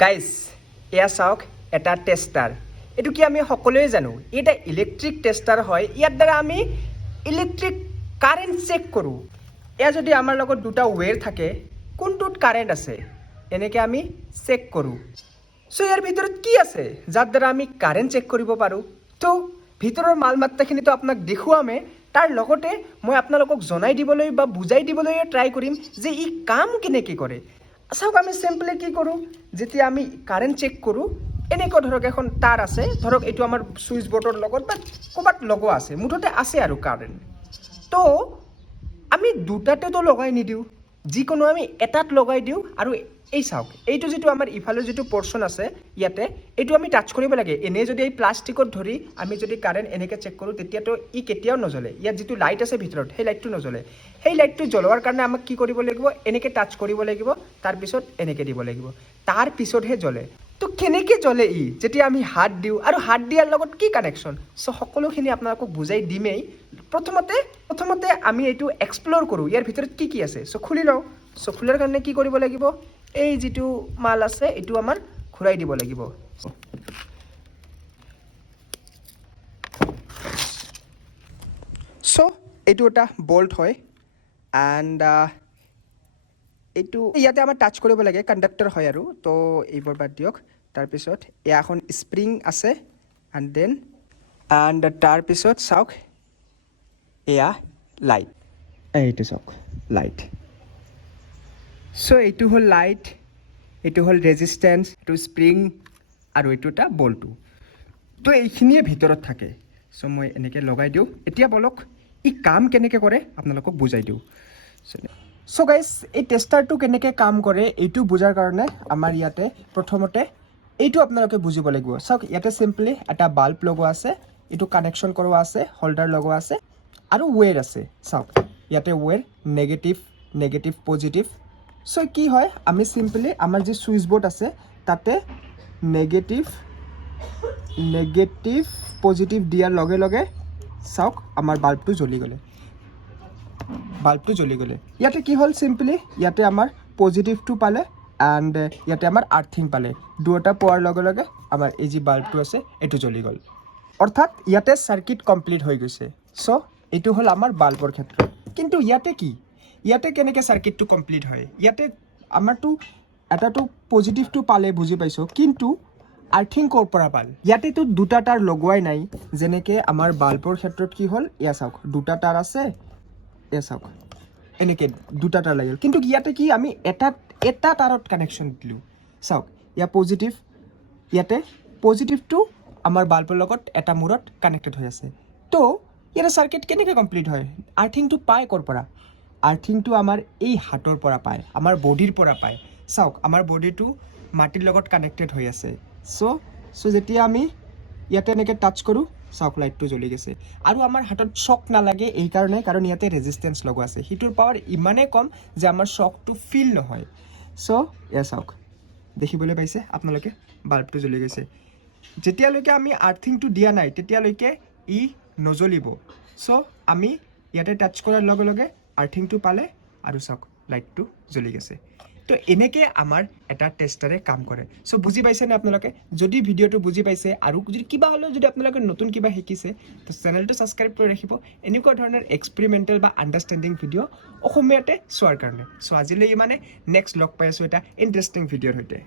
Guys এয়া চাওক, এটা টেষ্টাৰ এইটো কি আমি সকলোৱে জানো? ই এটা ইলেক্ট্ৰিক টেষ্টাৰ হয়। ইয়াৰ দ্বাৰা আমি ইলেক্ট্ৰিক কাৰেণ্ট চেক কৰোঁ। এয়া যদি আমাৰ লগত দুটা ৱেৰ থাকে, কোনটোত কাৰেণ্ট আছে? এনেকৈ আমি চেক কৰোঁ। চ' ইয়াৰ ভিতৰত কি আছে? যাৰ দ্বাৰা আমি কাৰেণ্ট চেক কৰিব পাৰোঁ। তো, ভিতৰৰ মাল মাত্ৰাখিনিতো আপোনাক দেখুৱামে। তাৰ লগতে মই আপোনালোকক জনাই দিবলৈ বা বুজাই দিবলৈ ট্ৰাই কৰিম যে ই কাম কেনেকৈ কৰে। চাওক, আমি চিম্পলি কি কৰোঁ? যেতিয়া আমি কাৰেণ্ট চেক কৰোঁ, এনেকুৱা ধৰক এখন তাঁৰ আছে, ধৰক এইটো আমাৰ চুইচ বৰ্ডৰ লগত বা ক'ৰবাত লগোৱা আছে, মুঠতে আছে আৰু কাৰেণ্ট তো, আমি দুটাতেতো লগাই নিদিওঁ, যিকোনো আমি এটাত লগাই দিওঁ আৰু এই চাওক, এইটো যিটো আমাৰ ইফালে যিটো পৰ্চন আছে ইয়াতে, এইটো আমি টাচ কৰিব লাগে। এনেই যদি এই প্লাষ্টিকত ধৰি আমি যদি কাৰেণ্ট এনেকৈ চেক কৰোঁ, তেতিয়াতো ই কেতিয়াও নজ্বলে। ইয়াত যিটো লাইট আছে ভিতৰত, সেই লাইটটো নজ্বলে। সেই লাইটটো জ্বলোৱাৰ কাৰণে আমাক কি কৰিব লাগিব? এনেকৈ টাচ কৰিব লাগিব, তাৰপিছত এনেকৈ দিব লাগিব। তাৰ পিছতহে জ্বলে। তো কেনেকৈ জ্বলে ই? যেতিয়া আমি হাত দিওঁ, আৰু হাত দিয়াৰ লগত কি কানেকশ্যন চ' সকলোখিনি আপোনালোকক বুজাই দিমেই। প্ৰথমতে প্ৰথমতে আমি এইটো এক্সপ্ল'ৰ কৰোঁ। ইয়াৰ ভিতৰত কি কি আছে? চ' খুলি লওঁ। চ' খোলাৰ কাৰণে কি কৰিব লাগিব? এই যিটো মাল আছে এইটো আমাৰ ঘূৰাই দিব লাগিব। চ' এইটো এটা বল্ট হয় এণ্ড এইটো ইয়াতে আমাৰ টাচ কৰিব লাগে কণ্ডাক্টৰ হয় আৰু। তো এইবোৰ বাদ দিয়ক। তাৰপিছত এয়া এখন স্প্ৰিং আছে এণ্ড দেন এণ্ড তাৰপিছত চাওক এয়া লাইট এইটো চাওক লাইট চ' এইটো হ'ল লাইট এইটো হ'ল ৰেজিষ্টেঞ্চ এইটো স্প্ৰিং আৰু এইটো এটা বলটো। তো এইখিনিয়ে ভিতৰত থাকে। চ' মই এনেকৈ লগাই দিওঁ। এতিয়া বলক, ই কাম কেনেকৈ কৰে? আপোনালোকক বুজাই দিওঁ। চ' গাইজ এই টেষ্টাৰটো কেনেকৈ কাম কৰে, এইটো বুজাৰ কাৰণে আমাৰ ইয়াতে প্ৰথমতে এইটো আপোনালোকে বুজিব লাগিব। চাওক, ইয়াতে চিম্পলি এটা বাল্ব লগোৱা আছে, এইটো কানেকশ্যন কৰোৱা আছে হোল্ডাৰ লগোৱা আছে, আৰু ৱেৰ আছে। চাওক, ইয়াতে ৱেৰ নেগেটিভ নেগেটিভ পজিটিভ চ' কি হয়? আমি চিম্পলি আমাৰ যি ছুইচ বৰ্ড আছে, তাতে নেগেটিভ নেগেটিভ পজিটিভ দিয়াৰ লগে লগে চাওক, আমাৰ বাল্বটো জ্বলি গ'লে। বাল্বটো জ্বলি গ'লে। ইয়াতে কি হ'ল চিম্পলি ইয়াতে আমাৰ পজিটিভটো পালে এণ্ড ইয়াতে আমাৰ আৰ্থিং পালে। দুয়োটা পোৱাৰ লগে লগে আমাৰ এই যি বাল্বটো আছে, এইটো জ্বলি গ'ল। অৰ্থাৎ ইয়াতে চাৰ্কিট কমপ্লিট হৈ গৈছে। চ' এইটো হ'ল আমাৰ বাল্বৰ ক্ষেত্ৰত কিন্তু ইয়াতে কি? ইয়াতে কেনেকৈ চাৰ্কিটটো কমপ্লিট হয়? ইয়াতে আমাৰতো এটাতো পজিটিভটো পালে বুজি পাইছোঁ। কিন্তু আৰ্থিং ক'ৰ পৰা পাল? ইয়াতেতো দুটা তাঁৰ লগোৱাই নাই। যেনেকৈ আমাৰ বাল্বৰ ক্ষেত্ৰত কি হ'ল? এয়া চাওক, দুটা তাঁৰ আছে, এয়া চাওক। এনেকৈ দুটা তাঁৰ লাগিল। কিন্তু ইয়াতে কি আমি এটা এটা তাঁৰত কানেকশ্যন দিলোঁ। চাওক, ইয়াৰ পজিটিভ ইয়াতে পজিটিভটো আমাৰ বাল্বৰ লগত এটা মূৰত কানেক্টেড হৈ আছে। তো ইয়াতে চাৰ্কিট কেনেকৈ কমপ্লিট হয়? আৰ্থিংটো পায় ক'ৰ পৰা? আৰ্থিংটো আমাৰ এই হাতৰ পৰা পায় আমাৰ বডিৰ পৰা পায় চাওক আমাৰ বডিটো মাটিৰ লগত কানেক্টেড হৈ আছে চ' চ' যেতিয়া আমি ইয়াতে এনেকৈ টাচ কৰোঁ চাওক লাইটটো জ্বলি গৈছে। আৰু আমাৰ হাতত শ্বক নালাগে এইকাৰণে কাৰণ ইয়াতে ৰেজিষ্টেঞ্চ লগোৱা আছে। সিটোৰ পাৱাৰ ইমানেই কম যে আমাৰ শ্বকটো ফিল নহয়। চ' এয়া চাওক দেখিবলৈ পাইছে? আপোনালোকে বাল্বটো জ্বলি গৈছে। যেতিয়ালৈকে আমি আৰ্থিংটো দিয়া নাই, তেতিয়ালৈকে ই নজ্বলিব। চ' আমি ইয়াতে টাচ কৰাৰ লগে লগে আৰ্থিংটো পালে আৰু চাওক, লাইটটো জ্বলি গৈছে। তো এনেকৈ আমাৰ এটা টেষ্টাৰে কাম কৰে। চ' বুজি পাইছেনে আপোনালোকে? যদি ভিডিঅ'টো বুজি পাইছে আৰু যদি কিবা হ'লেও যদি আপোনালোকে নতুন কিবা শিকিছে, তো চেনেলটো ছাবস্ক্ৰাইব কৰি ৰাখিব। এনেকুৱা ধৰণৰ এক্সপেৰিমেণ্টেল বা আণ্ডাৰষ্টেণ্ডিং ভিডিঅ' অসমীয়াতে চোৱাৰ কাৰণে। চ' আজিলৈ ইমানে নেক্সট লগ পাই আছোঁ এটা ইণ্টাৰেষ্টিং ভিডিঅ'ৰ সৈতে।